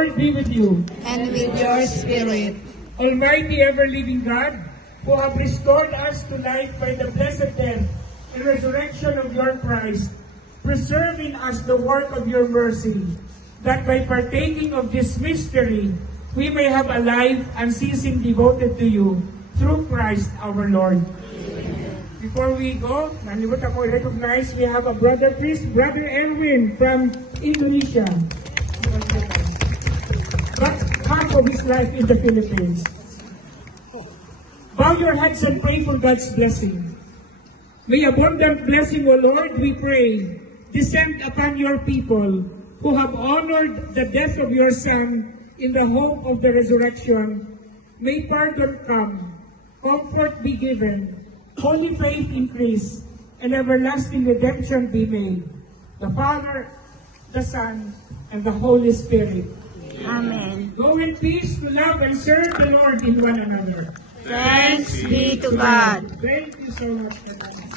Lord be with you. And with your spirit. Almighty ever-living God, who have restored us to life by the blessed death and resurrection of your Christ, preserve in us the work of your mercy, that by partaking of this mystery, we may have a life unceasing devoted to you, through Christ our Lord. Amen. Before we go, nalimutan ko recognize we have a brother priest, Brother Erwin from Indonesia. But half of his life in the Philippines. Bow your heads and pray for God's blessing. May abundant blessing, O Lord, we pray, descend upon your people who have honored the death of your Son in the hope of the resurrection. May pardon come, comfort be given, holy faith increase, and everlasting redemption be made. The Father, the Son, and the Holy Spirit. Amen. Go in peace to love and serve the Lord in one another. Thanks be to God. Thank you so much.